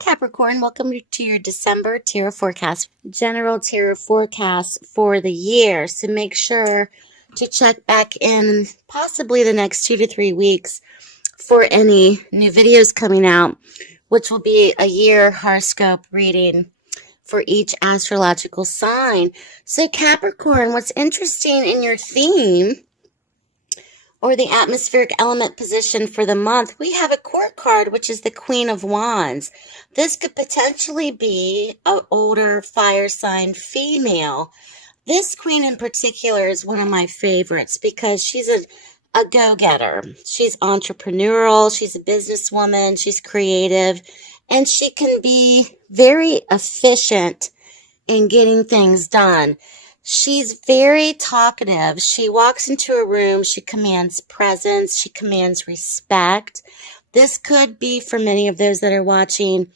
Capricorn, welcome to your December tarot forecast, general tarot forecast for the year. So make sure to check back in possibly the next 2 to 3 weeks for any new videos coming out, which will be a year horoscope reading for each astrological sign. So Capricorn, what's interesting in your theme or the atmospheric element position for the month, we have a court card, which is the Queen of Wands. This could potentially be an older fire sign female. This queen in particular is one of my favorites because she's a go-getter. She's entrepreneurial, she's a businesswoman, she's creative, and she can be very efficient in getting things done. She's very talkative. She walks into a room, she commands presence, she commands respect. This could be, for many of those that are watching,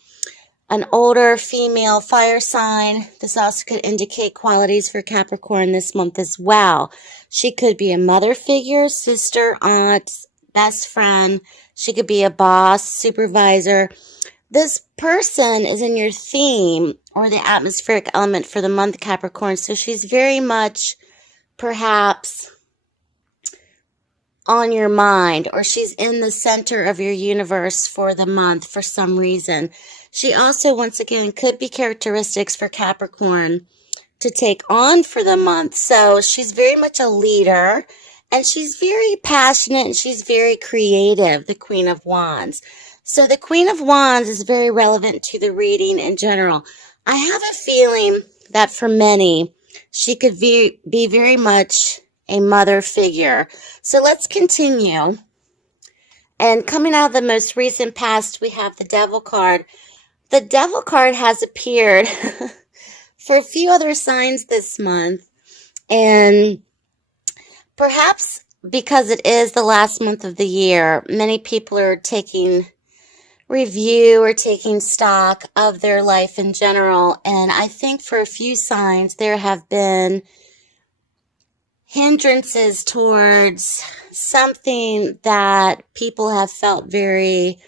an older female fire sign. This also could indicate qualities for Capricorn this month as well. She could be a mother figure, sister, aunt, best friend. She could be a boss, supervisor. This person is in your theme or the atmospheric element for the month, Capricorn. So she's very much perhaps on your mind, or she's in the center of your universe for the month for some reason. She also, once again, could be characteristics for Capricorn to take on for the month. So she's very much a leader, and she's very passionate, and she's very creative, the Queen of Wands. So the Queen of Wands is very relevant to the reading in general. I have a feeling that for many, she could be very much a mother figure. So let's continue. And coming out of the most recent past, we have the Devil card. The Devil card has appeared for a few other signs this month. And perhaps because it is the last month of the year, many people are taking review or taking stock of their life in general. And I think for a few signs, there have been hindrances towards something that people have felt very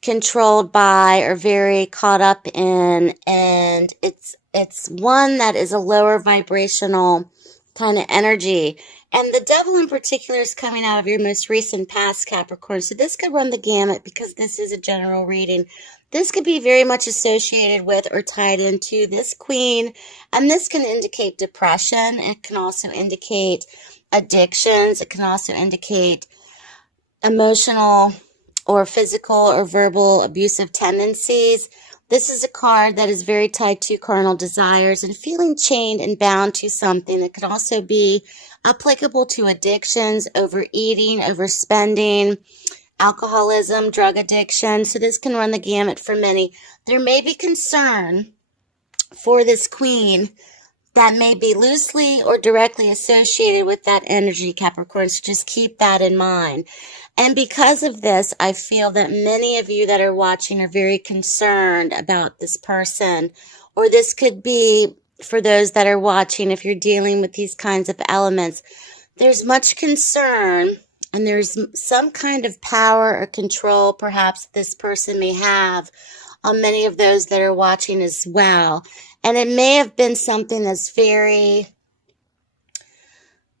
controlled by or very caught up in. And it's one that is a lower vibrational kind of energy. And the Devil in particular is coming out of your most recent past, Capricorn. So this could run the gamut because this is a general reading. This could be very much associated with or tied into this queen. And this can indicate depression. It can also indicate addictions. It can also indicate emotional or physical or verbal abusive tendencies. This is a card that is very tied to carnal desires and feeling chained and bound to something. That could also be applicable to addictions, overeating, overspending, alcoholism, drug addiction. So this can run the gamut for many. There may be concern for this queen that may be loosely or directly associated with that energy, Capricorn. So just keep that in mind. And because of this, I feel that many of you that are watching are very concerned about this person. Or this could be, for those that are watching, if you're dealing with these kinds of elements, there's much concern and there's some kind of power or control perhaps this person may have on many of those that are watching as well. And it may have been something that's very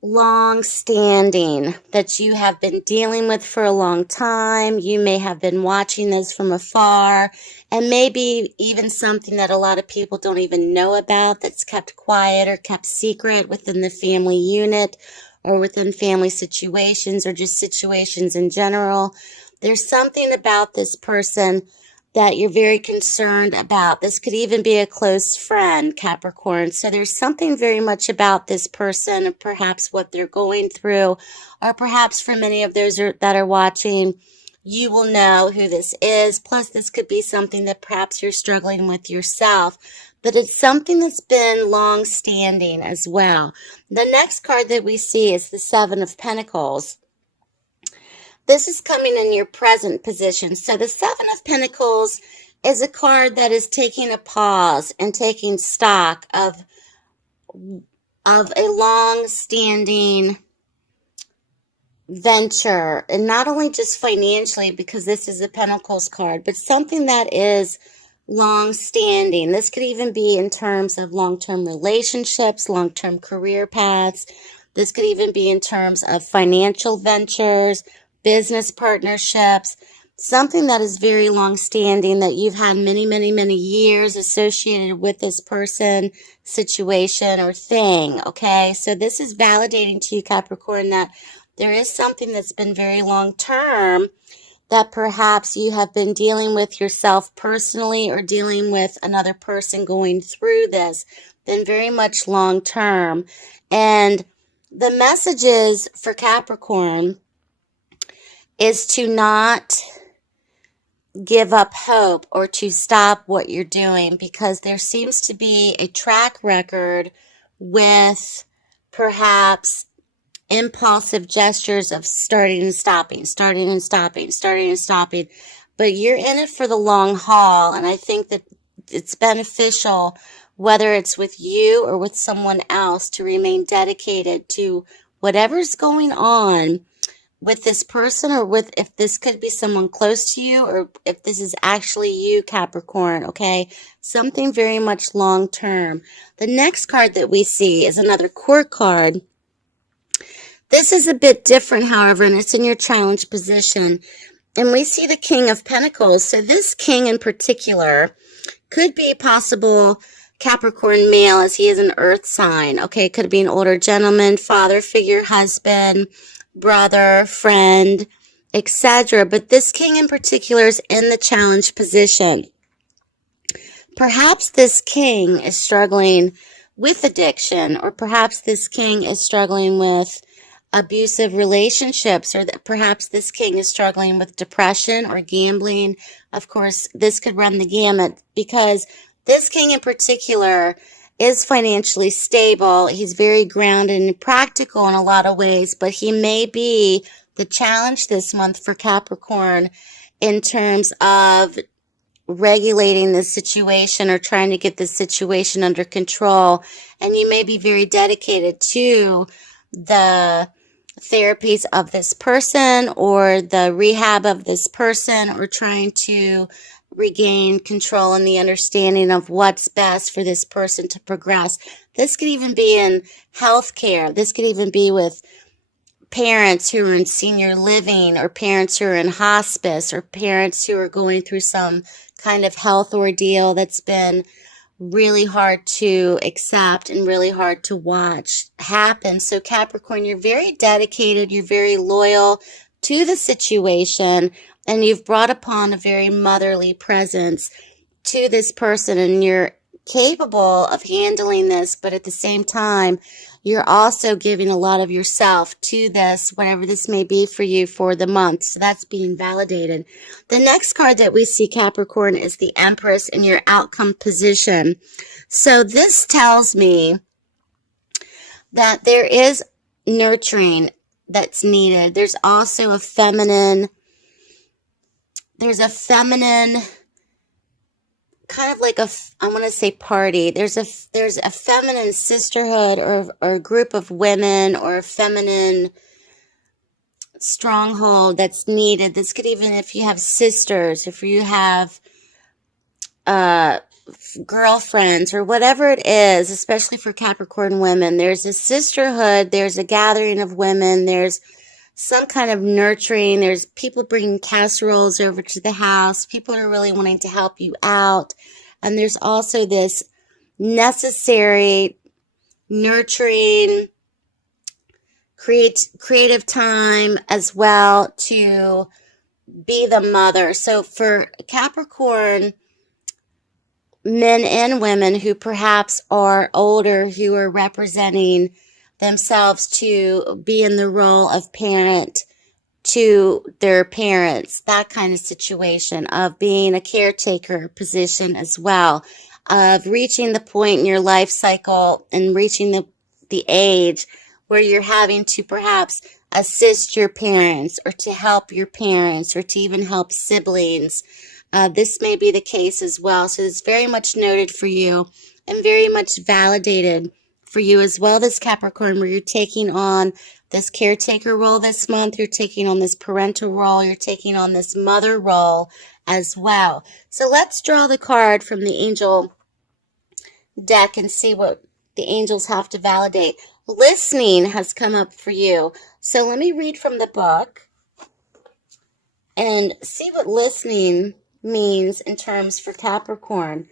long-standing that you have been dealing with for a long time. You may have been watching this from afar, and maybe even something that a lot of people don't even know about, that's kept quiet or kept secret within the family unit or within family situations or just situations in general. There's something about this person that you're very concerned about. This could even be a close friend, Capricorn. So there's something very much about this person, perhaps what they're going through, or perhaps for many of those that are watching, you will know who this is. Plus, this could be something that perhaps you're struggling with yourself, but it's something that's been long-standing as well. The next card that we see is the Seven of Pentacles. This is coming in your present position. So the Seven of Pentacles is a card that is taking a pause and taking stock of a long-standing venture, and not only just financially, because this is a Pentacles card, but something that is long standing. This could even be in terms of long-term relationships, long-term career paths. This could even be in terms of financial ventures, business partnerships, something that is very long standing that you've had many, many, many years associated with this person, situation, or thing. Okay, so this is validating to you, Capricorn, that there is something that's been very long term that perhaps you have been dealing with yourself personally or dealing with another person going through this, been very much long term. And the messages for Capricorn is to not give up hope or to stop what you're doing, because there seems to be a track record with perhaps impulsive gestures of starting and stopping, starting and stopping, starting and stopping. But you're in it for the long haul, and I think that it's beneficial, whether it's with you or with someone else, to remain dedicated to whatever's going on with this person, or with, if this could be someone close to you, or if this is actually you, Capricorn, okay? Something very much long term. The next card that we see is another court card. This is a bit different, however, and it's in your challenge position. And we see the King of Pentacles. So this king in particular could be a possible Capricorn male, as he is an earth sign. Okay, it could be an older gentleman, father figure, husband, brother, friend, etc. But this king in particular is in the challenge position. Perhaps this king is struggling with addiction, or perhaps this king is struggling with abusive relationships, or that perhaps this king is struggling with depression or gambling. Of course, this could run the gamut, because this king in particular is financially stable. He's very grounded and practical in a lot of ways, but he may be the challenge this month for Capricorn in terms of regulating the situation or trying to get the situation under control. And you may be very dedicated to the therapies of this person, or the rehab of this person, or trying to regain control and the understanding of what's best for this person to progress. This could even be in healthcare. This could even be with parents who are in senior living, or parents who are in hospice, or parents who are going through some kind of health ordeal that's been really hard to accept and really hard to watch happen. So Capricorn, you're very dedicated, you're very loyal to the situation, and you've brought upon a very motherly presence to this person, and you're capable of handling this, but at the same time, you're also giving a lot of yourself to this, whatever this may be for you for the month. So that's being validated. The next card that we see, Capricorn, is the Empress in your outcome position. So this tells me that there is nurturing that's needed. There's also a feminine, kind of like I want to say party. There's a feminine sisterhood, or a group of women, or a feminine stronghold that's needed. This could even, if you have sisters, if you have girlfriends, or whatever it is, especially for Capricorn women, there's a sisterhood, there's a gathering of women, there's some kind of nurturing, there's people bringing casseroles over to the house, people are really wanting to help you out, and there's also this necessary nurturing, creative time as well to be the mother. So for Capricorn men and women who perhaps are older, who are representing themselves to be in the role of parent to their parents, that kind of situation, of being a caretaker position as well, of reaching the point in your life cycle and reaching the age where you're having to perhaps assist your parents, or to help your parents, or to even help siblings. This may be the case as well. So it's very much noted for you and very much validated for you as well, this Capricorn, where you're taking on this caretaker role this month. You're taking on this parental role. You're taking on this mother role as well. So let's draw the card from the angel deck and see what the angels have to validate. Listening has come up for you. So let me read from the book and see what listening means in terms for Capricorn.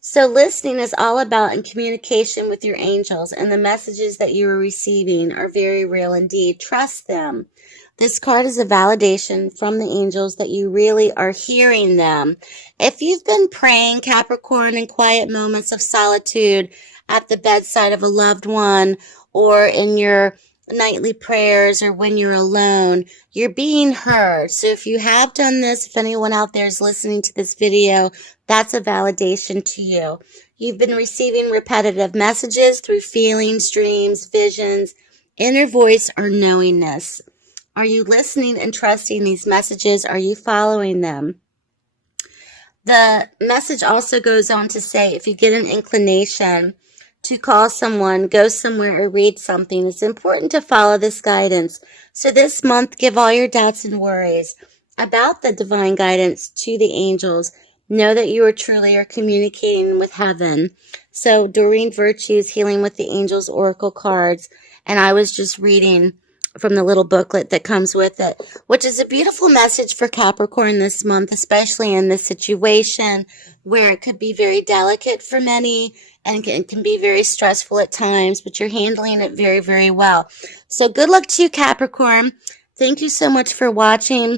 So listening is all about in communication with your angels, and the messages that you are receiving are very real indeed. Trust them. This card is a validation from the angels that you really are hearing them. If you've been praying, Capricorn, in quiet moments of solitude at the bedside of a loved one, or in your nightly prayers, or when you're alone, you're being heard. So if you have done this, if anyone out there is listening to this video, that's a validation to you. You've been receiving repetitive messages through feelings, dreams, visions, inner voice, or knowingness. Are you listening and trusting these messages? Are you following them? The message also goes on to say, if you get an inclination to call someone, go somewhere, or read something, it's important to follow this guidance. So this month, give all your doubts and worries about the divine guidance to the angels. Know that you are communicating with heaven. So Doreen Virtue's Healing with the Angels Oracle cards, and I was just reading from the little booklet that comes with it, which is a beautiful message for Capricorn this month, especially in this situation where it could be very delicate for many and it can be very stressful at times, but you're handling it very, very well. So good luck to you, Capricorn. Thank you so much for watching.